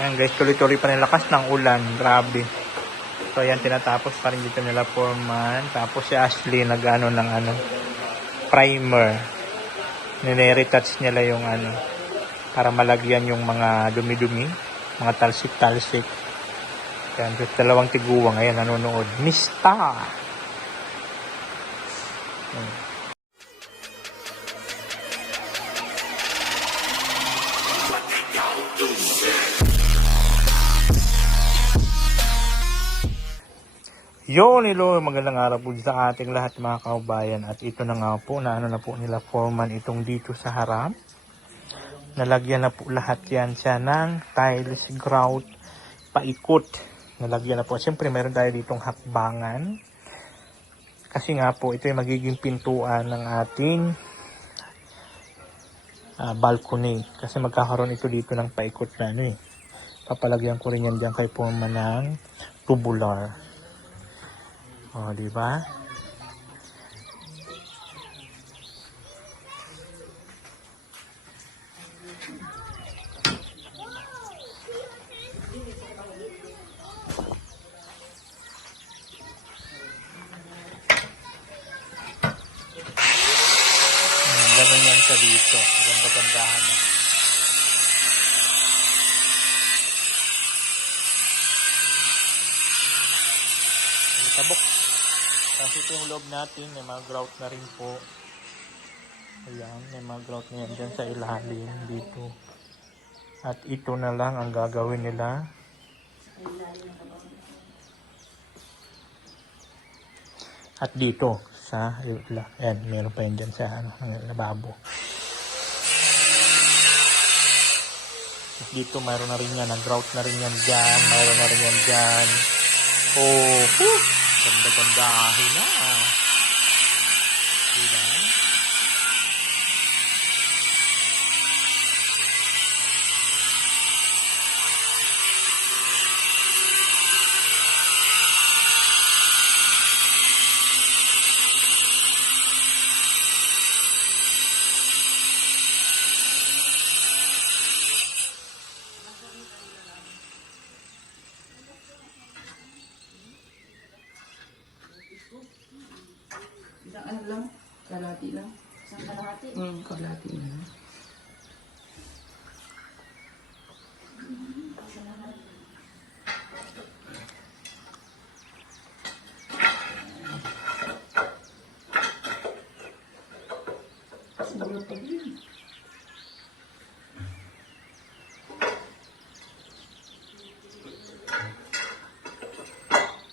Ayan guys, tuloy-tuloy pa rin lakas ng ulan. Grabe. So ayan, tinatapos pa rin dito nila Foreman. Tapos si Ashley nag-ano ng primer. Nire-retouch nila yung para malagyan yung mga dumi-dumi. Mga talsik-talsik. Ayan, dalawang tiguwang. Ayan, nanonood. Mista! Hello, magandang araw po sa ating lahat mga kaubayan. At ito na nga po, na po nila Foreman itong dito sa harap. Nalagyan na po lahat yan siya ng tiles, grout, paikot. Nalagyan na po. Siyempre meron tayo ditong hakbangan. Kasi nga po, ito yung magiging pintuan ng ating balcony. Kasi magkakaroon ito dito ng paikot na Papalagyan ko rin yan dyan kay Foreman ng tubular. O, di ba? Ganun yan sa dito. Ganda-gandahan na. Tabok. Kasi ito yung loob natin. May mga grout na rin po. Ayan. May mga grout na yan dyan sa ilalim dito. At ito na lang ang gagawin nila. At dito sa ayan, meron pa yun dyan sa lababo. At dito mayroon na rin yan, nag-grout na rin yan dyan, mayroon na rin yan dyan. Oh, ganda-gandahin na. Diba? Isang ano lang? Kalahati lang? Isang kalahati? Kalahati lang. Siguro pa yun.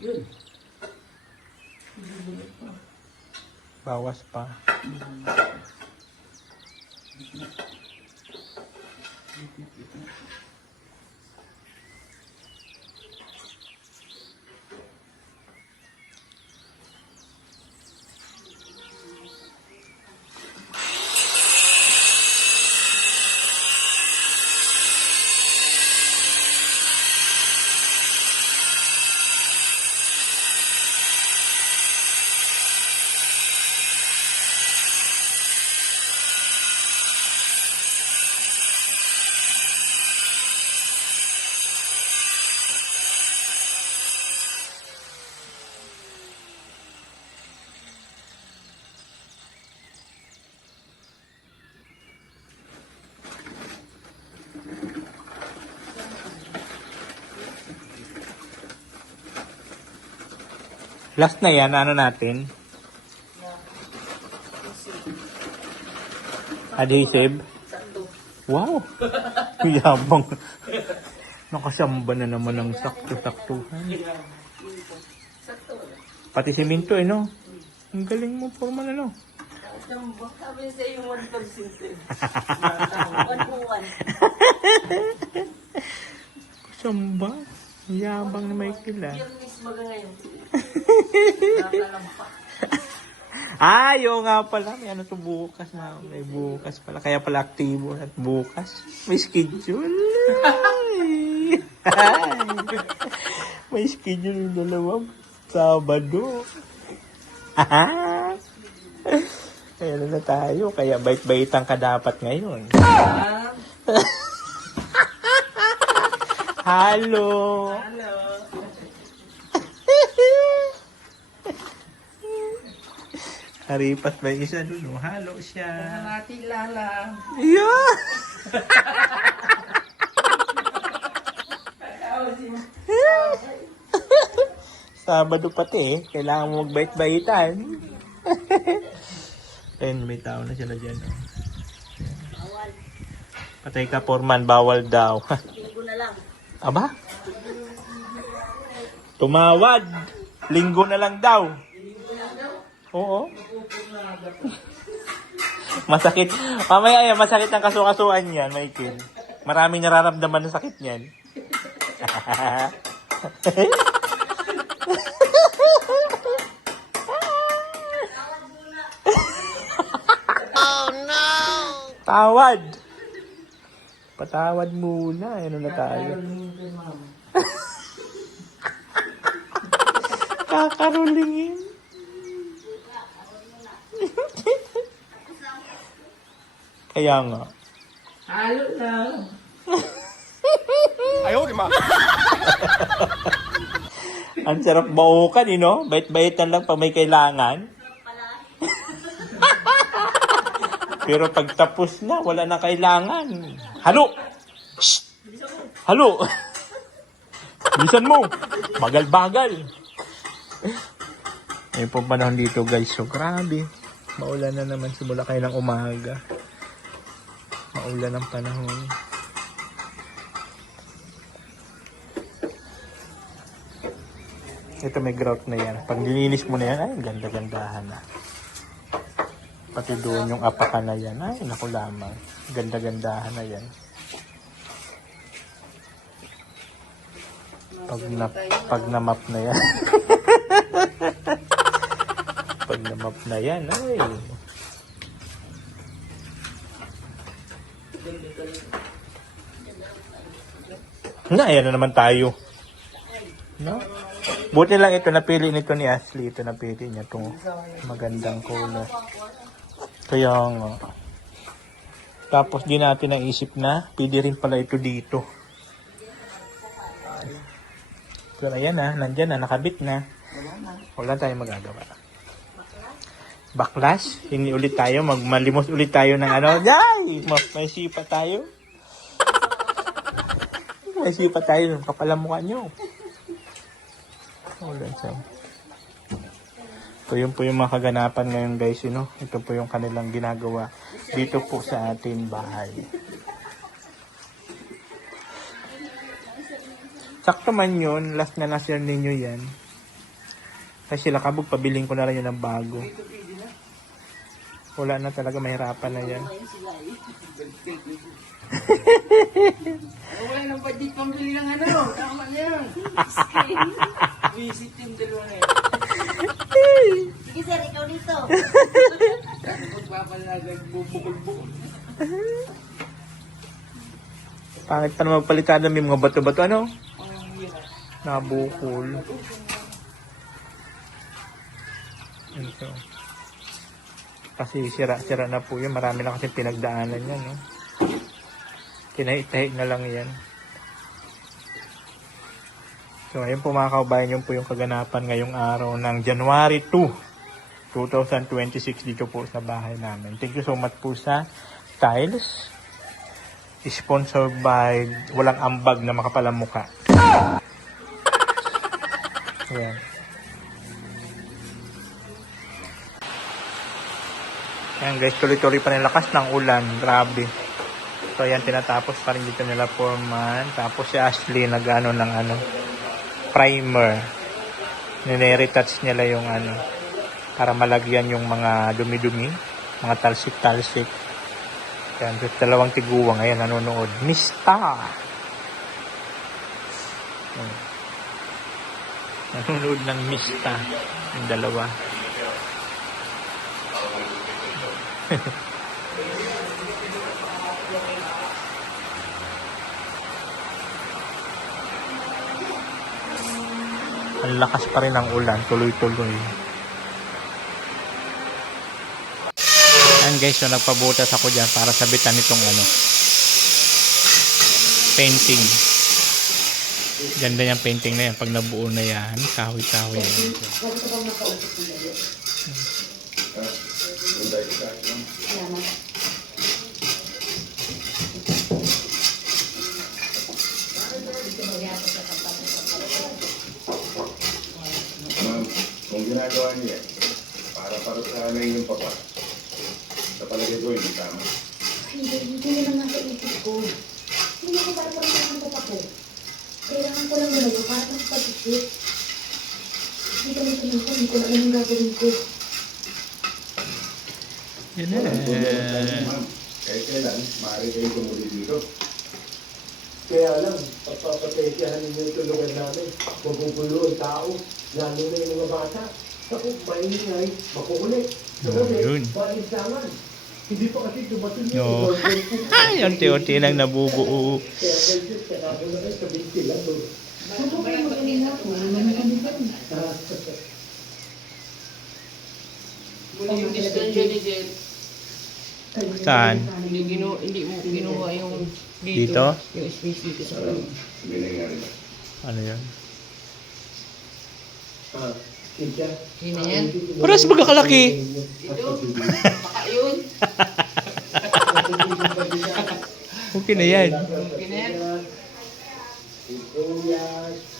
Yun. Bawas pa. Last na yan, ano natin? Adhesive? Wow! Yabang. Nakasamba na naman ng sakto-saktuhan. Pati siminto no? Ang galing mo, Foreman, ano? Sabi sa iyo 1%. 1 Kasamba? Yabang na may kila. Yung mismo ngayon. Oo nga pala. May ano to bukas. May bukas pala. Kaya pala aktibo at bukas. May schedule. May schedule yung dalawang Sabado. Kaya na tayo. Kaya bait-baitan ka dapat ngayon. Halo. Haripas ba yung isa dun? Oh? Halo siya. Kalahati lang. Yeah. Sabado pati eh. Kailangan mo magbait-baitan. Ayun, may tao na sila dyan. Oh. Patay ka, Foreman. Bawal daw. Linggo na lang. Aba? Tumawad. Linggo na lang daw. Oo. Masakit. Mamaya yan, masakit ang kasukasuan yan, Michael. Maraming nararamdaman ng sakit niyan. Oh no! Tawad. Patawad muna. Ano na tayo? Kakarulingin. Kaya nga. Halo lang. Ayaw, di ma. Ang sarap baukan, no? Bait-baitan lang pag may kailangan. Pero pag tapos na, wala na kailangan. Halo! Shh! Halo! Bilisan mo! Bagal-bagal! Ayun po panahon dito, guys. So, grabe. Maulan na naman simula kayo ng umaga. Maulan ang panahon. Ito may grout na yan. Pag nilinis mo na yan, ay ganda-gandahan na. Pati doon yung apakan na yan. Ay, naku lamang. Ganda-gandahan na yan. Pag na-map na yan. Pag na-map na yan, ay. Ayan na naman tayo. No? Buti lang ito, napili nito ni Ashley. Ito napili niya itong magandang color. Kaya nga. Tapos di natin naisip na, pwede rin pala ito dito. So ayan na, nandyan na, nakabit na. Wala tayong magagawa. Baklas, hindi ulit tayo, magmalimos ulit tayo ng ano. Yay! May sipa tayo. May sipa tayo, kapalamukha nyo. Wala siya. So yun po yung mga kaganapan ngayon guys, ito po yung kanilang ginagawa dito po sa ating bahay. Sakto man yun, last na year ninyo yan. Kasi sila kabog, pabiling ko na rin yun ng bago. Wala na talaga, mahirapan na yan. Wala nang budget pambili ng ano. Tama yan. Visit yung dalawa na yan. Sige sir, ikaw dito. Magpapalagan, bubukol-bukol. Pangit pa naman palitan ng mga bato-bato, ano? Nabukol. Ito. Kasi sira-sira na po yun. Marami na kasi pinagdaanan yan, no? Kinahit-tahit na lang yan. So, ayun po mga kaubayan, yun po yung kaganapan ngayong araw ng January 2, 2026 dito po sa bahay namin. Thank you so much po sa Tiles. Sponsored by Walang Ambag na Makapalang Mukha. Ayan. Ayan guys, tuloy-tuloy pa rin lakas ng ulan. Grabe. So ayan, tinatapos pa rin dito nila Foreman. Tapos si Ashley nag-ano ng ano, primer. Nire-retouch nila yung ano, para malagyan yung mga dumi-dumi, mga talsik-talsik. Ayan, dalawang tiguwang. Ayan, nanonood. Mista! Ayan. Nanonood ng Mista. Yung dalawa. Ang lakas pa rin ng ulan, tuloy-tuloy. Ayan guys, so nagpabutas ako dyan para sabitan itong ano, painting. Ganda yung painting na yan. Pag nabuo na yan, kahoy-kahoy na yan. Bago ka bang makausap ko dali? Salamat. Ma'am, kung ginagawa niya, para sa amin yung papa. Sa palagay ko, hindi tama. Hindi na lang nasa isip ko. Hindi ako para ang papa ko. Kailangan ko lang malayo para sa pag-isip. Hindi kami sumunod, hindi ko na alam yung gagawin ko. Yan na. Ma'am, kahit kailan, maaari kayong tumuli dito. Kaya lang, pagpapatensyahan ninyo yung tulungan namin. Magugulo ang tao, lalo na yung mga bata. Ako, maingay, makukulit. Yun. Painsangan. Hindi pa kasi dumating No. Ay, unti-unti lang nabubuo. Kaya kayo, kakabo na kayo, sabihin sila doon. Subukan mo kanina ako. Nanakalitan. Yung distansya ni Jen, Saan? hindi mo ginawa yung Dito? yung space dito sa ano. Hindi nangyari na. Ano yun? Kaya, Sino yan? Paras magkakalaki. Ito? Baka yun. Okay na yan. Okay na yan.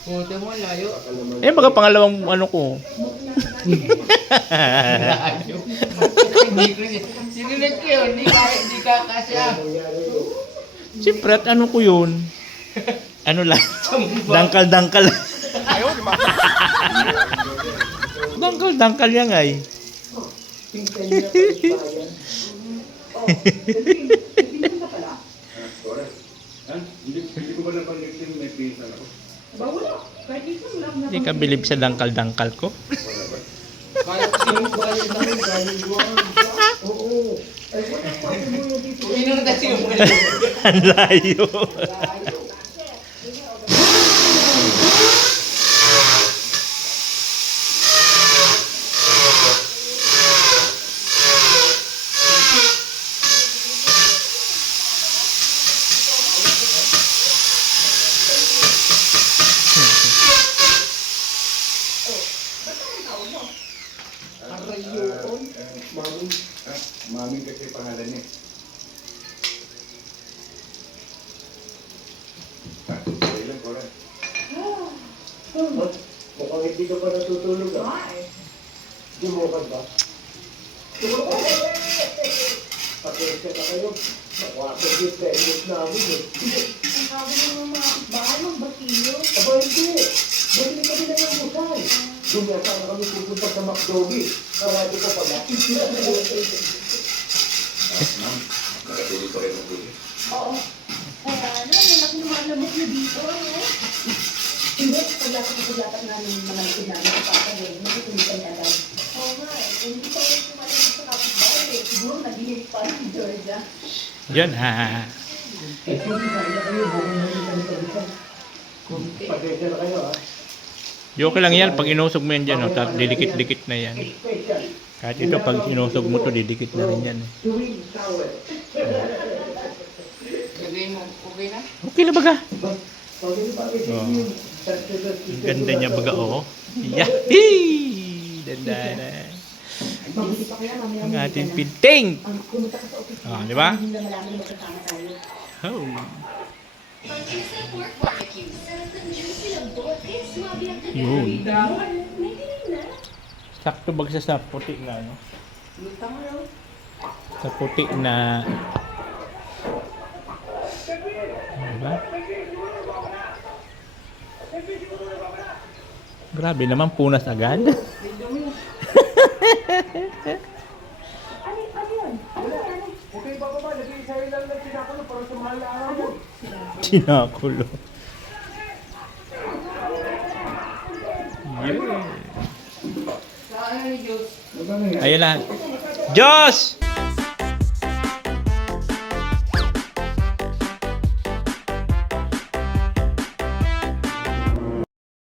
Puta mo, layo. Eh, baka pangalawang ano ko. Layo. Sinunod ko yun, hindi ka kasya. Siyempre, at ano ko yun? Ano lang? Dangkal-dangkal. Dangkal-dangkal yan ay. Correct. Ha? Hindi ko ba nabanggit yung may pinsan ako? Bawala. Kahit ito, wala akong Hindi ka bilib sa dangkal-dangkal ko? Wala ba? Kaya ko sinubayad na rin galing doon. oo. Ay, wala pa mo yung dito. Sino na tayo yung Ang layo. Mami kasi pangalan niya. Okay lang, correct. Mukhang hindi ka pa natutulog ah. Dumukad ba? Pasensya na kayo. Makwapag yung tennis namin eh. Ang sabi ng mga bahay ng batilyo. Aba hindi. Bumili kami na ng musay. Dumiyasa na kami pupunta sa McDoggy. Karado ko pala. Ma'am, nakatulog pa rin ng tubig. Oo. Kaya ano, malaki naman lamok na dito. Hindi, paglapat namin yung mga likod namin sa papagay, magtutulitan agad. Oo nga eh, kung hindi pa rin sumalit sa kapitbahay eh, siguro naghihilig pa rin si Georgia. Yan ha. Eh, sige, kaya kayo. Bukong namin kami kabitan. Pasensya na kayo ah. Okay lang yan. Pag inusog mo yan dyan, oh, didikit-dikit na yan. Special. Kahit ito, pag inusog mo to didikit na rin yan. Tuwing towel. Lagay mo, okay na? Okay na baga. Pagkali bakit Oo. yung Ang ganda niya baga, oh. Yahee! Ganda na. Mabuti pa kaya mamaya Ang hindi ating ka na. pinting. Ang pumunta ka sa office Ah, di ba? hindi na malaman na magkasama tayo. Oh. Yun. Sakto bagsa sa puti na, ano? Lutang mo yun. Sa puti na... Diba? Grabe naman, punas agad. Okay, bababa. Nag-iisay lang ng sinakulo para sa mahal na araw mo. Sinakulo. Yeah. Saan ni Diyos? Ayun lang. Diyos!